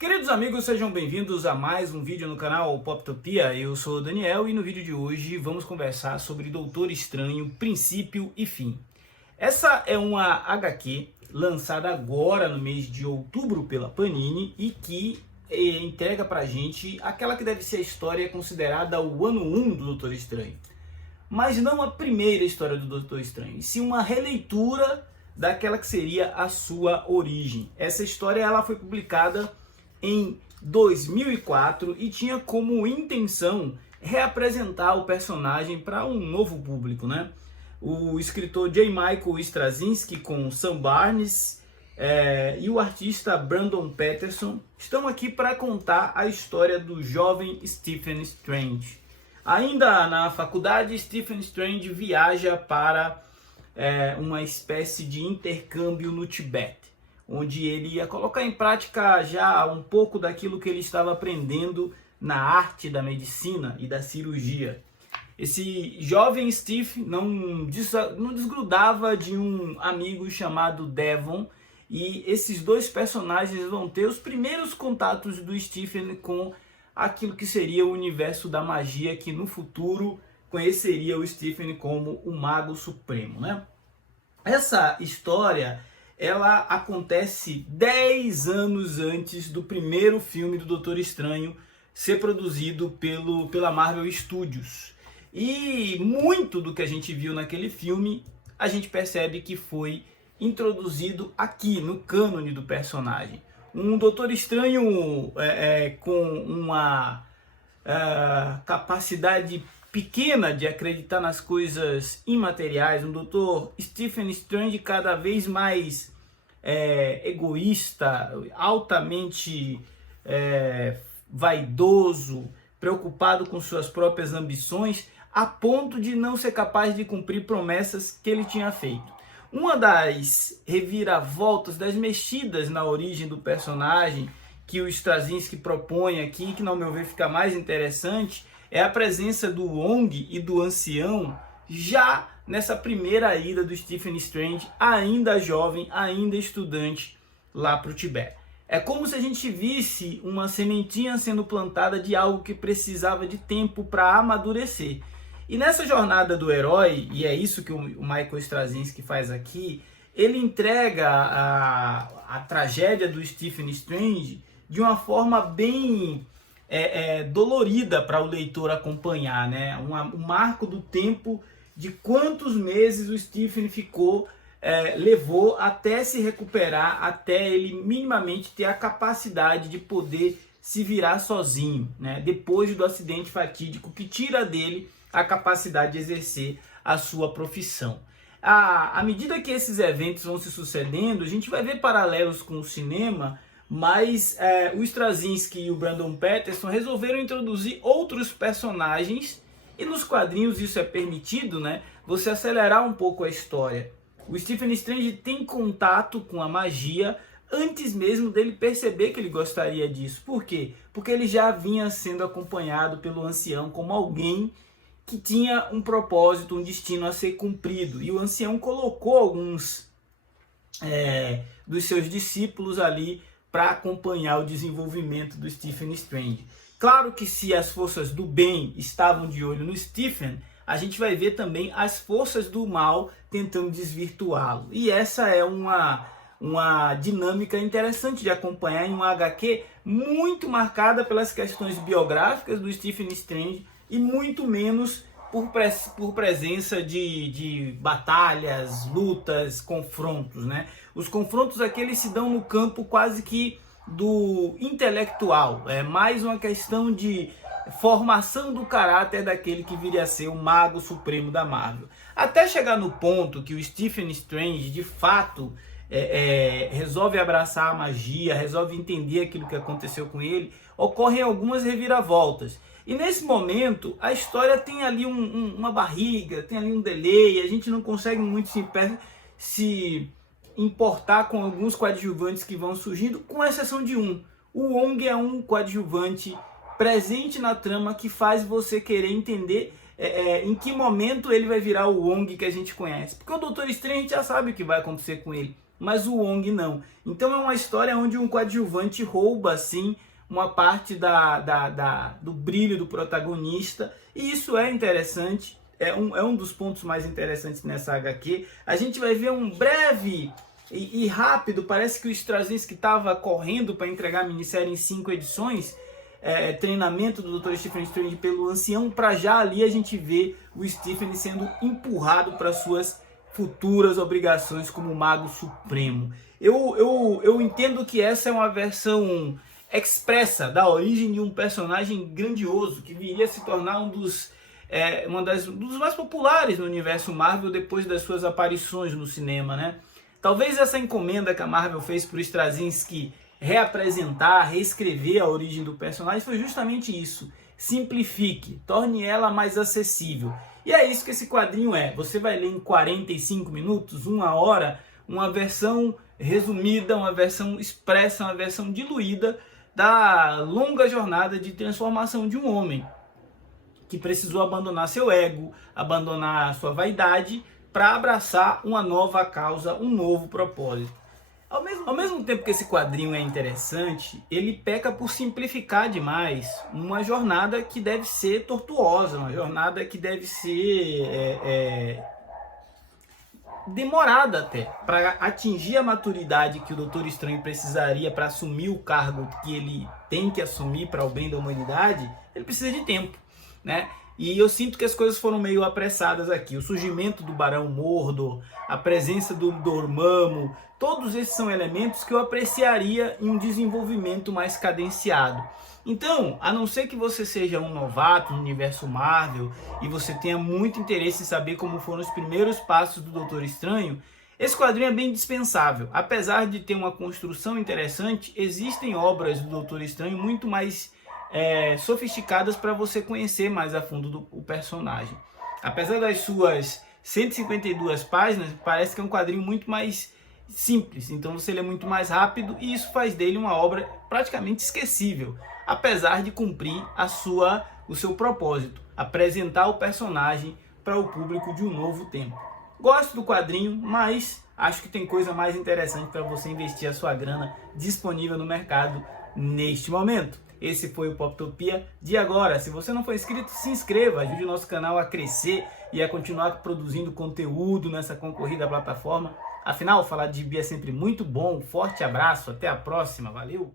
Queridos amigos, sejam bem-vindos a mais um vídeo no canal Poptopia. Eu sou o Daniel e no vídeo de hoje vamos conversar sobre Doutor Estranho, Princípio e Fim. Essa é uma HQ lançada agora no mês de outubro pela Panini e que entrega pra gente aquela que deve ser a história considerada o ano 1 do Doutor Estranho. Mas não a primeira história do Doutor Estranho, e sim uma releitura daquela que seria a sua origem. Essa história ela foi publicada em 2004 e tinha como intenção reapresentar o personagem para um novo público, né? O escritor J. Michael Straczynski com Sam Barnes e o artista Brandon Peterson estão aqui para contar a história do jovem Stephen Strange. Ainda na faculdade, Stephen Strange viaja para uma espécie de intercâmbio no Tibete, onde ele ia colocar em prática já um pouco daquilo que ele estava aprendendo na arte da medicina e da cirurgia. Esse jovem Steve não desgrudava de um amigo chamado Devon, e esses dois personagens vão ter os primeiros contatos do Stephen com aquilo que seria o universo da magia, que no futuro conheceria o Stephen como o Mago Supremo, né? Essa história ela acontece 10 anos antes do primeiro filme do Doutor Estranho ser produzido pela Marvel Studios. E muito do que a gente viu naquele filme, a gente percebe que foi introduzido aqui no cânone do personagem. Um Doutor Estranho com uma capacidade pequena de acreditar nas coisas imateriais, um Dr. Stephen Strange cada vez mais egoísta, altamente vaidoso, preocupado com suas próprias ambições, a ponto de não ser capaz de cumprir promessas que ele tinha feito. Uma das reviravoltas, das mexidas na origem do personagem que o Straczynski propõe aqui, que, no meu ver, fica mais interessante, é a presença do Wong e do Ancião já nessa primeira ida do Stephen Strange, ainda jovem, ainda estudante, lá para o Tibete. É como se a gente visse uma sementinha sendo plantada de algo que precisava de tempo para amadurecer. E nessa jornada do herói, e é isso que o Michael Straczynski faz aqui, ele entrega a tragédia do Stephen Strange de uma forma bem dolorida para o leitor acompanhar, né? Um marco do tempo de quantos meses o Stephen levou até se recuperar, até ele minimamente ter a capacidade de poder se virar sozinho, né? Depois do acidente fatídico que tira dele a capacidade de exercer a sua profissão. À medida que esses eventos vão se sucedendo, a gente vai ver paralelos com o cinema, mas o Straczynski e o Brandon Peterson resolveram introduzir outros personagens, e nos quadrinhos isso é permitido, né? Você acelerar um pouco a história. O Stephen Strange tem contato com a magia antes mesmo dele perceber que ele gostaria disso. Por quê? Porque ele já vinha sendo acompanhado pelo Ancião como alguém que tinha um propósito, um destino a ser cumprido. E o Ancião colocou alguns dos seus discípulos ali para acompanhar o desenvolvimento do Stephen Strange. Claro que se as forças do bem estavam de olho no Stephen, a gente vai ver também as forças do mal tentando desvirtuá-lo. E essa é uma dinâmica interessante de acompanhar em uma HQ muito marcada pelas questões biográficas do Stephen Strange e muito menos por presença de batalhas, lutas, confrontos, né? Os confrontos aqui eles se dão no campo quase que do intelectual. É mais uma questão de formação do caráter daquele que viria a ser o Mago Supremo da Marvel. Até chegar no ponto que o Stephen Strange, de fato, resolve abraçar a magia, resolve entender aquilo que aconteceu com ele, ocorrem algumas reviravoltas. E nesse momento, a história tem ali uma barriga, tem ali um delay, a gente não consegue muito se importar com alguns coadjuvantes que vão surgindo, com exceção de um. O Wong é um coadjuvante presente na trama que faz você querer entender em que momento ele vai virar o Wong que a gente conhece. Porque o Doutor Estranho a gente já sabe o que vai acontecer com ele. mas o Wong não. Então é uma história onde um coadjuvante rouba, assim, uma parte do brilho do protagonista, e isso é interessante, é um dos pontos mais interessantes nessa HQ. A gente vai ver um breve e rápido, parece que o Straczynski estava correndo para entregar a minissérie em 5 edições, treinamento do Dr. Stephen Strange pelo ancião, para já ali a gente ver o Stephen sendo empurrado para suas futuras obrigações como Mago Supremo. Eu entendo que essa é uma versão expressa da origem de um personagem grandioso que viria a se tornar um dos mais populares no universo Marvel depois das suas aparições no cinema, né? Talvez essa encomenda que a Marvel fez para o Straczynski reapresentar, reescrever a origem do personagem foi justamente isso. Simplifique, torne ela mais acessível. E é isso que esse quadrinho é. Você vai ler em 45 minutos, 1 hora, uma versão resumida, uma versão expressa, uma versão diluída da longa jornada de transformação de um homem que precisou abandonar seu ego, abandonar sua vaidade para abraçar uma nova causa, um novo propósito. Ao mesmo tempo que esse quadrinho é interessante, ele peca por simplificar demais uma jornada que deve ser tortuosa, uma jornada que deve ser demorada até. Para atingir a maturidade que o Doutor Estranho precisaria para assumir o cargo que ele tem que assumir para o bem da humanidade, ele precisa de tempo, né? E eu sinto que as coisas foram meio apressadas aqui. O surgimento do Barão Mordo, a presença do Dormammu, todos esses são elementos que eu apreciaria em um desenvolvimento mais cadenciado. Então, a não ser que você seja um novato no universo Marvel e você tenha muito interesse em saber como foram os primeiros passos do Doutor Estranho, esse quadrinho é bem dispensável. Apesar de ter uma construção interessante, existem obras do Doutor Estranho muito mais sofisticadas para você conhecer mais a fundo o personagem. Apesar das suas 152 páginas, parece que é um quadrinho muito mais simples, então você lê muito mais rápido e isso faz dele uma obra praticamente esquecível, apesar de cumprir o seu propósito, apresentar o personagem para o público de um novo tempo. Gosto do quadrinho, mas acho que tem coisa mais interessante para você investir a sua grana disponível no mercado neste momento. Esse foi o Poptopia de agora. Se você não for inscrito, se inscreva, ajude o nosso canal a crescer e a continuar produzindo conteúdo nessa concorrida plataforma. Afinal, falar de gibi é sempre muito bom. Forte abraço, até a próxima, valeu!